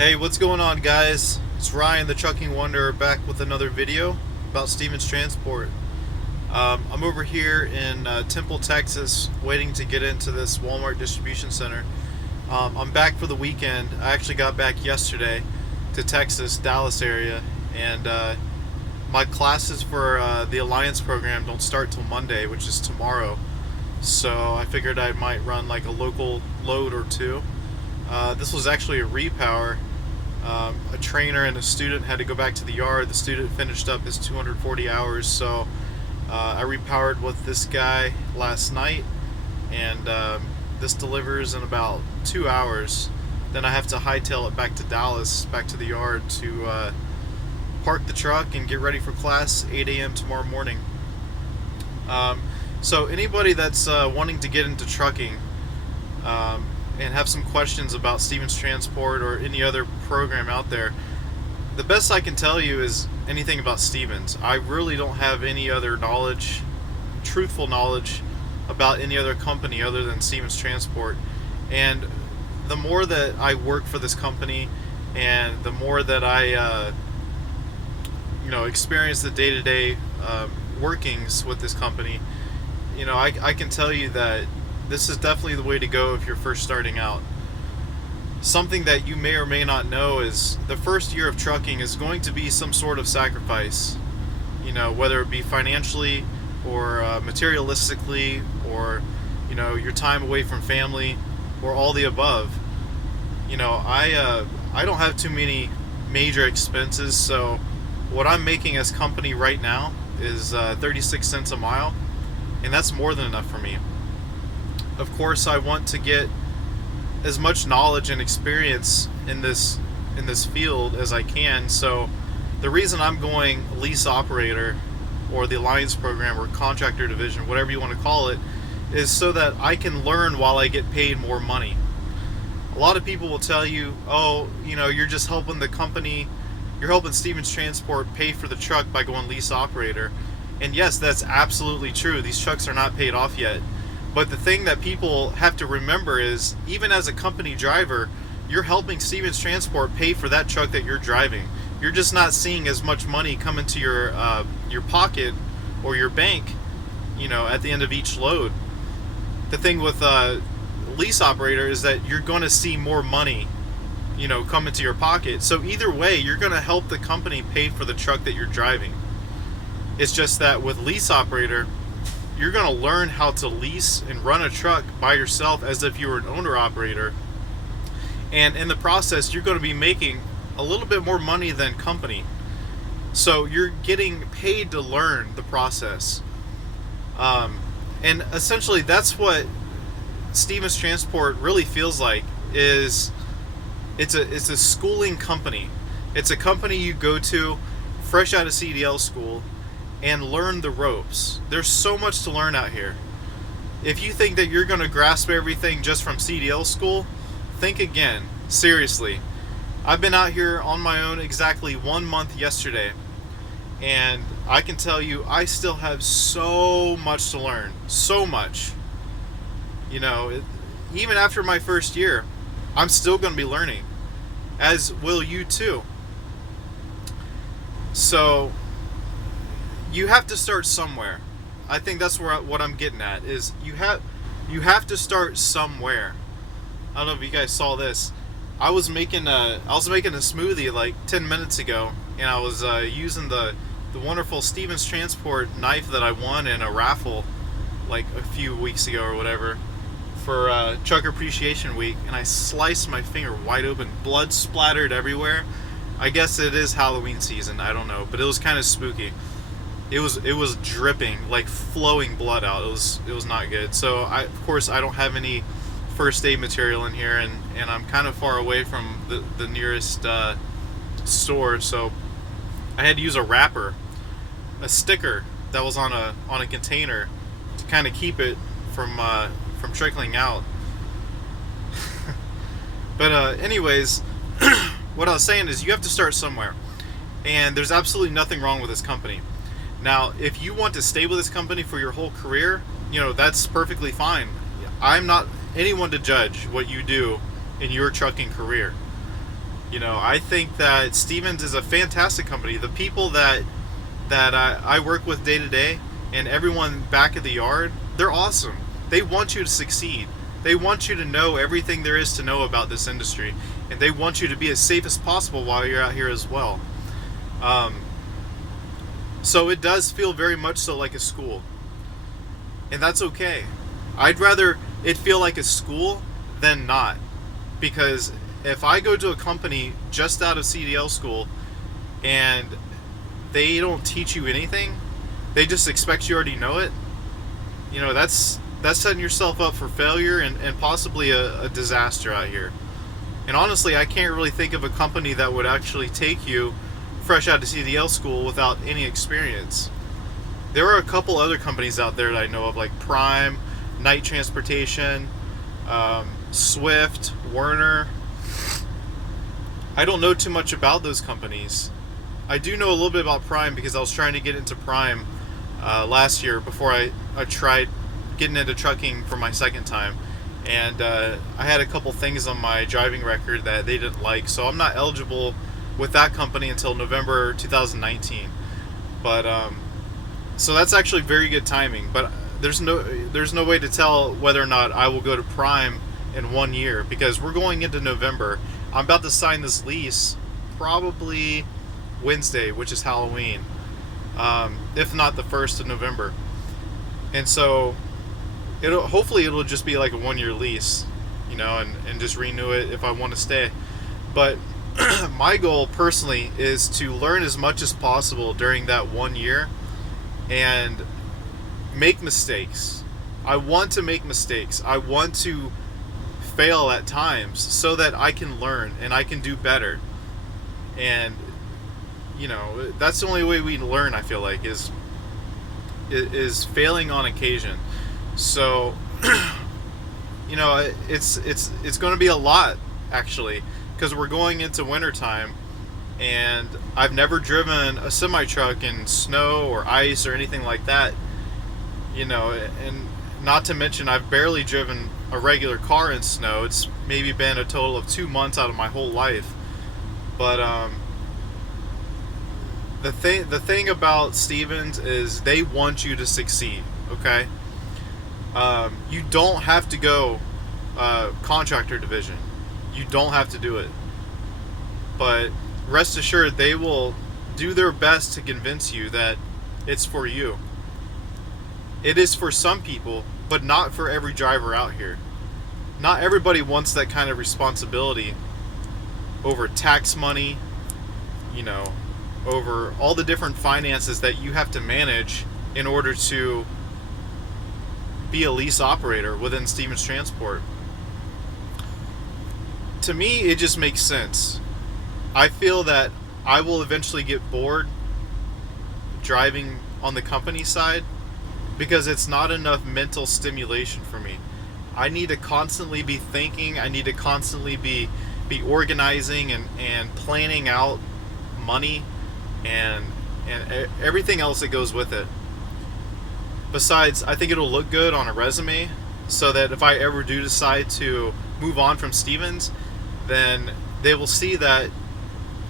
Hey, what's going on, guys? It's Ryan, the Trucking Wanderer, back with another video about Stevens Transport. I'm over here in Temple, Texas, waiting to get into this Walmart distribution center. I'm back for the weekend. I actually got back yesterday to Texas, Dallas area, and my classes for the Alliance program don't start till Monday, which is tomorrow. So I figured I might run like a local load or two. This was actually a repower. A trainer and a student had to go back to the yard. The student finished up his 240 hours, so I repowered with this guy last night, and this delivers in about 2 hours. Then I have to hightail it back to Dallas, back to the yard to park the truck and get ready for class 8 a.m. tomorrow morning. So anybody that's wanting to get into trucking and have some questions about Stevens Transport or any other program out there, the best I can tell you is anything about Stevens. I really don't have any other knowledge, truthful knowledge, about any other company other than Stevens Transport. And the more that I work for this company and the more that I experience the day-to-day workings with this company, I can tell you that this is definitely the way to go if you're first starting out. Something that you may or may not know is the first year of trucking is going to be some sort of sacrifice, whether it be financially or materialistically, or your time away from family, or all the above. I don't have too many major expenses, so what I'm making as company right now is 36 cents a mile, and that's more than enough for me. Of course, I want to get as much knowledge and experience in this field as I can. So the reason I'm going lease operator or the Alliance program or contractor division, whatever you want to call it, is so that I can learn while I get paid more money. A lot of people will tell you, you're just helping the company, you're helping Stevens Transport pay for the truck by going lease operator. And yes, that's absolutely true. These trucks are not paid off yet. But the thing that people have to remember is, even as a company driver, you're helping Stevens Transport pay for that truck that you're driving. You're just not seeing as much money come into your pocket or your bank, at the end of each load. The thing with lease operator is that you're going to see more money, come into your pocket. So either way, you're going to help the company pay for the truck that you're driving. It's just that with lease operator, you're going to learn how to lease and run a truck by yourself as if you were an owner-operator. And in the process, you're going to be making a little bit more money than company. So you're getting paid to learn the process. And essentially, that's what Stevens Transport really feels like. It's a schooling company. It's a company you go to fresh out of CDL school and learn the ropes. There's so much to learn out here. If you think that you're going to grasp everything just from CDL school, think again. Seriously. I've been out here on my own exactly 1 month yesterday, and I can tell you I still have so much to learn. So much. Even after my first year, I'm still going to be learning, as will you too. So you have to start somewhere. I think that's what I'm getting at is you have to start somewhere. I don't know if you guys saw this. I was making a smoothie like 10 minutes ago, and I was using the wonderful Stevens Transport knife that I won in a raffle like a few weeks ago or whatever for Truck Appreciation Week, and I sliced my finger wide open, blood splattered everywhere. I guess it is Halloween season, I don't know, but it was kind of spooky. It was dripping, like flowing blood out. It was not good. So of course I don't have any first aid material in here, and I'm kind of far away from the nearest store, so I had to use a wrapper, a sticker that was on a container to kind of keep it from trickling out. But anyways, what I was saying is you have to start somewhere, and there's absolutely nothing wrong with this company. Now, if you want to stay with this company for your whole career, that's perfectly fine. I'm not anyone to judge what you do in your trucking career. I think that Stevens is a fantastic company. The people that I work with day to day, and everyone back at the yard, they're awesome. They want you to succeed. They want you to know everything there is to know about this industry, and they want you to be as safe as possible while you're out here as well. Um, so it does feel very much so like a school, and that's okay. I'd rather it feel like a school than not, because if I go to a company just out of CDL school and they don't teach you anything, they just expect you already know it, that's setting yourself up for failure and possibly a disaster out here. And honestly, I can't really think of a company that would actually take you fresh out of CDL school without any experience. There are a couple other companies out there that I know of, like Prime, Night Transportation, Swift, Werner. I don't know too much about those companies. I do know a little bit about Prime because I was trying to get into Prime last year before I tried getting into trucking for my second time. And I had a couple things on my driving record that they didn't like, so I'm not eligible with that company until November 2019. But so that's actually very good timing. But there's no way to tell whether or not I will go to Prime in 1 year, because we're going into November. I'm about to sign this lease probably Wednesday, which is Halloween, if not the 1st of November. And so hopefully it'll just be like a 1 year lease, and just renew it if I want to stay. But my goal personally is to learn as much as possible during that 1 year and make mistakes. I want to make mistakes. I want to fail at times so that I can learn and I can do better. And that's the only way we learn, I feel like, is failing on occasion. So it's going to be a lot, actually, because we're going into wintertime, and I've never driven a semi-truck in snow or ice or anything like that, and not to mention I've barely driven a regular car in snow. It's maybe been a total of 2 months out of my whole life. But the thing about Stevens is they want you to succeed, okay? You don't have to go contractor division. You don't have to do it. But rest assured, they will do their best to convince you that it's for you. It is for some people, but not for every driver out here. Not everybody wants that kind of responsibility over tax money, over all the different finances that you have to manage in order to be a lease operator within Stevens Transport. To me, it just makes sense. I feel that I will eventually get bored driving on the company side because it's not enough mental stimulation for me. I need to constantly be thinking. I need to constantly be organizing and planning out money and everything else that goes with it. Besides, I think it'll look good on a resume, so that if I ever do decide to move on from Stevens, then they will see that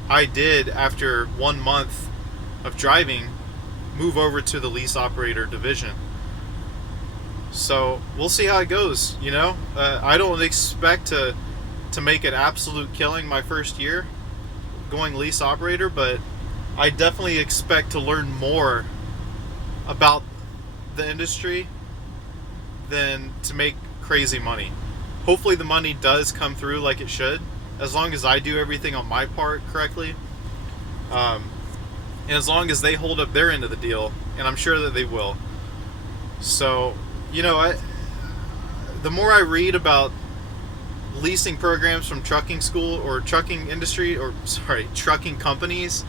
I did, after 1 month of driving, move over to the lease operator division. So we'll see how it goes. I don't expect to make an absolute killing my first year going lease operator, but I definitely expect to learn more about the industry than to make crazy money. Hopefully the money does come through like it should, as long as I do everything on my part correctly, and as long as they hold up their end of the deal, and I'm sure that they will. So the more I read about leasing programs from trucking school or trucking industry, or trucking companies,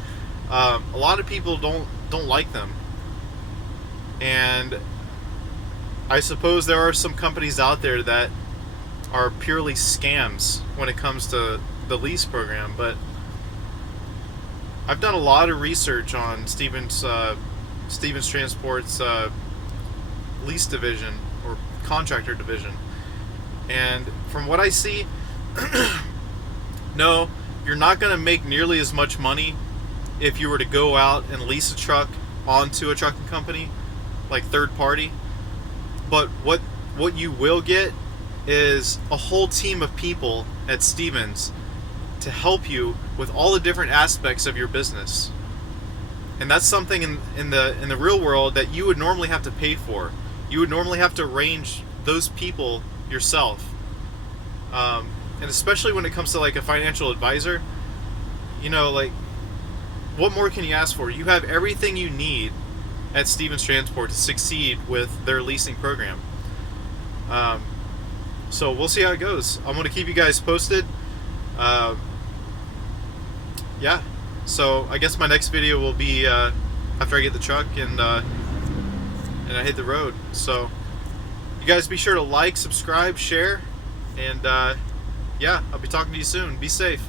a lot of people don't like them. And I suppose there are some companies out there that are purely scams when it comes to the lease program, but I've done a lot of research on Stevens Transport's lease division or contractor division, and from what I see, no, You're not going to make nearly as much money if you were to go out and lease a truck onto a trucking company, like third party. But what you will get is a whole team of people at Stevens to help you with all the different aspects of your business. And that's something in the real world that you would normally have to pay for. You would normally have to arrange those people yourself. And especially when it comes to like a financial advisor, like, what more can you ask for? You have everything you need at Stevens Transport to succeed with their leasing program. So we'll see how it goes. I'm going to keep you guys posted. Yeah. So I guess my next video will be after I get the truck and I hit the road. So you guys be sure to like, subscribe, share, and yeah, I'll be talking to you soon. Be safe.